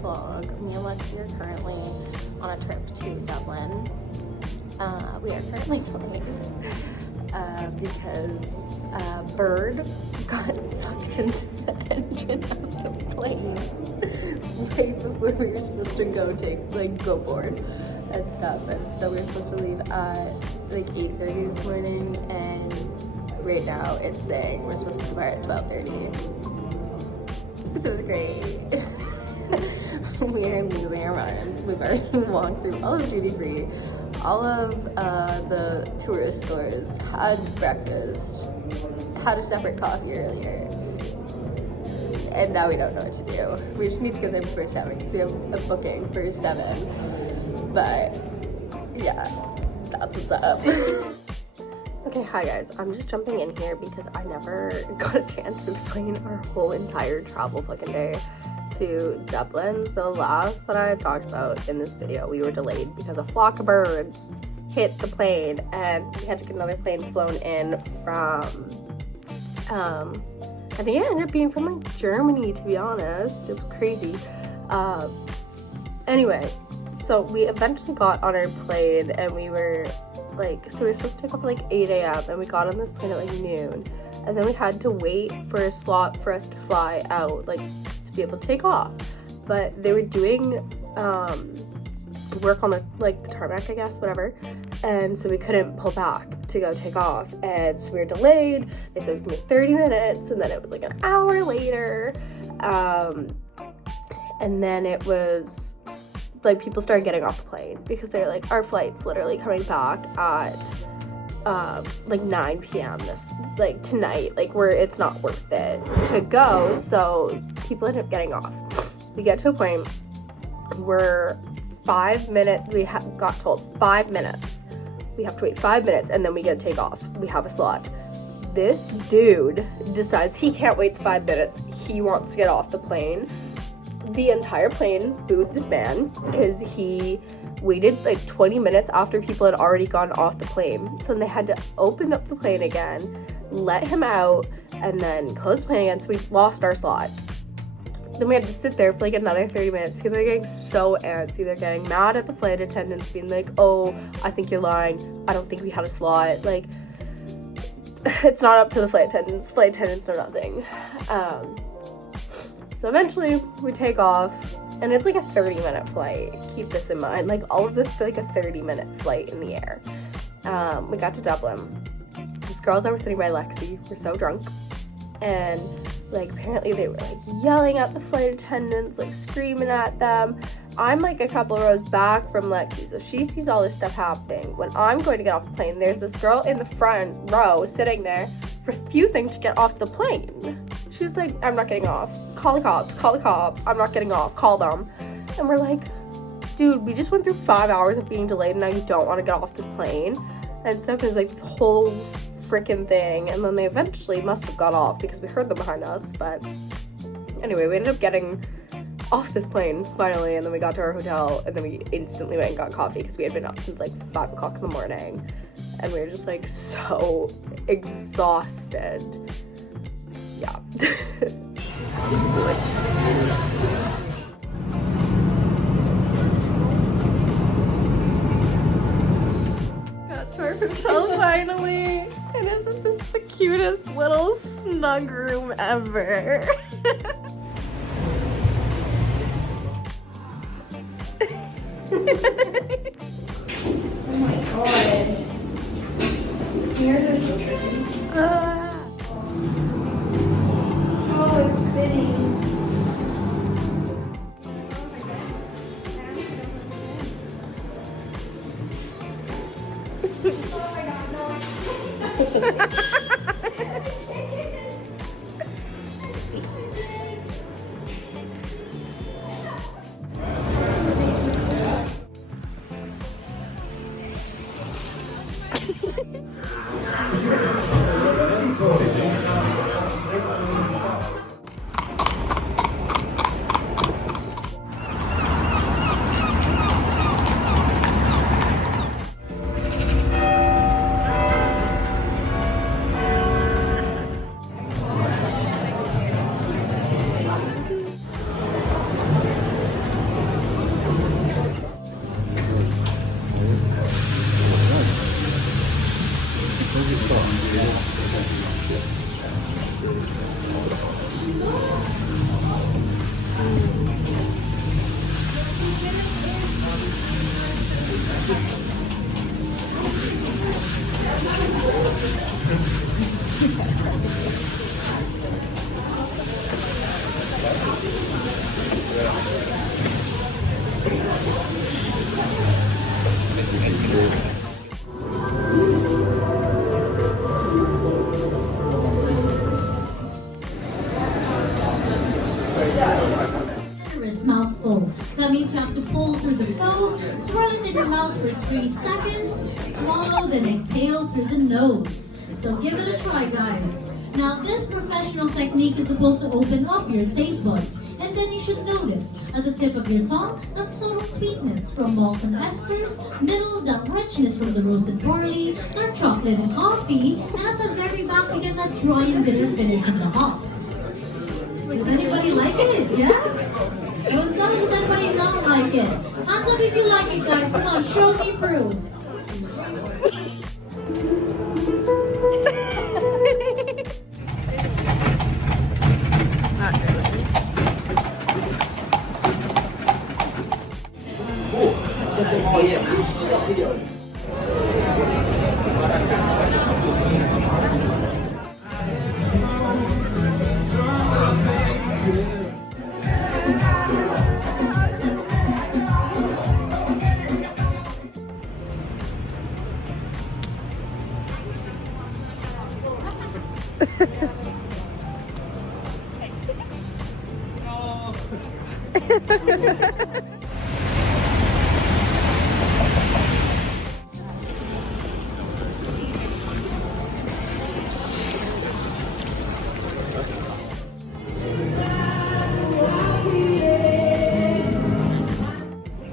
vlog. Me and Lexi are currently on a trip to Dublin. We are currently delayed because Bird got sucked into the engine of the plane right before we were supposed to go board and stuff. And so we were supposed to leave at like 8:30 this morning, and right now it's saying we're supposed to be at 12:30. So it was great. We are losing our minds. We've already walked through all of duty free, all of the tourist stores, had breakfast, had a separate coffee earlier, and now we don't know what to do. We just need to get there before 7 because we have a booking for 7. But yeah, that's what's up. Okay, hi guys. I'm just jumping in here because I never got a chance to explain our whole entire travel fucking day to Dublin. So last that I had talked about in this video, we were delayed because a flock of birds hit the plane, and we had to get another plane flown in from I think it ended up being from like Germany, to be honest. It was crazy. Anyway, so we eventually got on our plane, and we were supposed to take off at like 8 a.m. and we got on this plane at like noon, and then we had to wait for a slot for us to fly out, like to be able to take off. But they were doing work on the tarmac, I guess, whatever, and so we couldn't pull back to go take off, and so we were delayed. They said it was gonna be 30 minutes, and then it was like an hour later, and then it was like people started getting off the plane because they're like, our flight's literally coming back at like 9 p.m. tonight, it's not worth it to go. So people end up getting off. We get to a point where 5 minutes, got told 5 minutes, we have to wait 5 minutes, and then we get to take off. We have a slot. This dude decides he can't wait 5 minutes. He wants to get off the plane. The entire plane booed this man because he waited like 20 minutes after people had already gone off the plane. So then they had to open up the plane again, let him out, and then close the plane again. So we lost our slot. Then we had to sit there for like another 30 minutes. People are getting so antsy. They're getting mad at the flight attendants, being like, oh, I think you're lying. I don't think we had a slot. Like, it's not up to the flight attendants. Flight attendants know nothing. So eventually we take off, and it's like a 30-minute flight. Keep this in mind. Like, all of this for like a 30-minute flight in the air. We got to Dublin. These girls that were sitting by Lexi were so drunk, and like apparently they were like yelling at the flight attendants, like screaming at them. I'm like a couple rows back from Lexi, so she sees all this stuff happening. When I'm going to get off the plane, there's this girl in the front row sitting there refusing to get off the plane. She's like, I'm not getting off. Call the cops. I'm not getting off. Call them. And we're like, dude, we just went through 5 hours of being delayed, and now you don't want to get off this plane. And stuff is like this whole freaking thing. And then they eventually must have got off because we heard them behind us. But anyway, we ended up getting off this plane finally, and then we got to our hotel, and then we instantly went and got coffee because we had been up since like 5 o'clock in the morning, and we were just like so exhausted. Yeah. Got to our hotel finally, and isn't this the cutest little snug room ever? Oh my god. Yours are so tricky. Oh, it's spinning. Oh my god, no. Generous mouthful. That means you have to pull through the foam, swirl it in your mouth for 3 seconds, swallow, then exhale through the nose. So give it a try, guys. Now, this professional technique is supposed to open up your taste buds, and then you should notice at the tip of your tongue that subtle sweetness from malts and esters, middle that richness from the roasted barley, dark chocolate and coffee, and at the very back you get that dry and bitter finish from the hops. Does anybody like it? Yeah? Don't tell me, does anybody not like it? Hands up if you like it, guys. Come on, show me proof.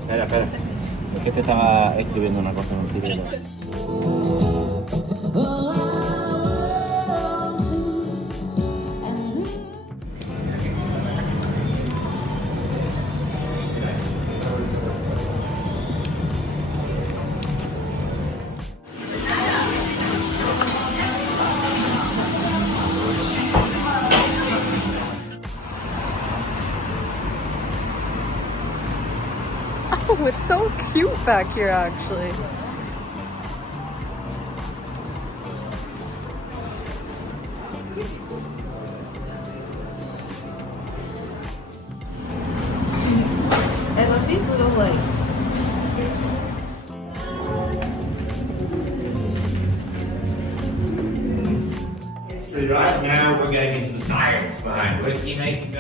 Espera. Es que te estaba escribiendo una cosa en un título. Oh, it's so cute back here, actually. I love these little like. Right now, we're getting into the science behind whiskey making.